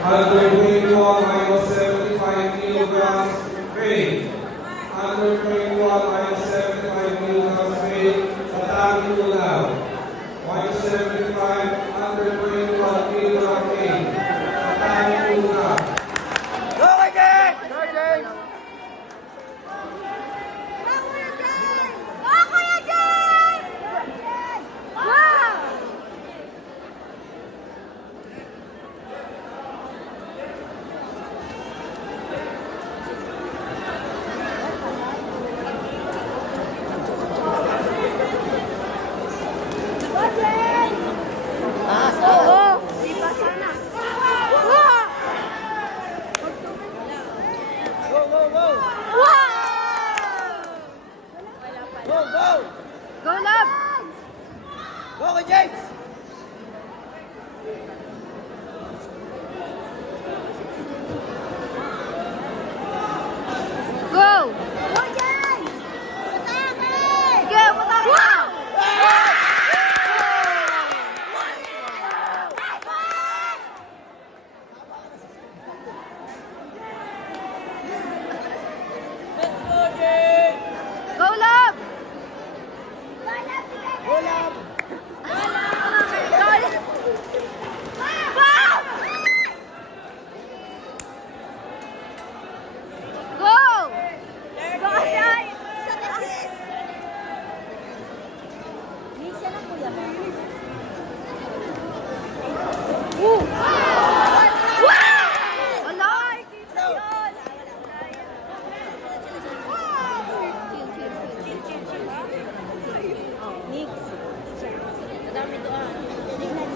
121 minus 75 kilograms weight. 121 minus 75 kilograms weight. Tatangin ko lang. 175, 121 kilograms weight. Tatangin ko lang. Go, James! Go, James! Go, love! Go, James! Go! Go, James! Go, patake! Wow! Go, love! Go, love!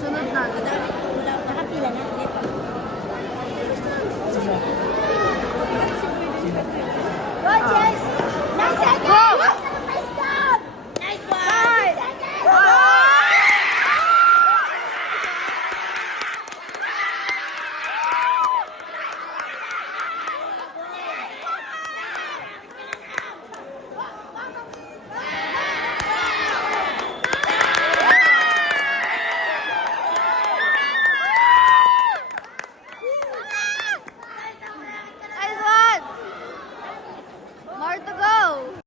Sunod na. Nakapila na.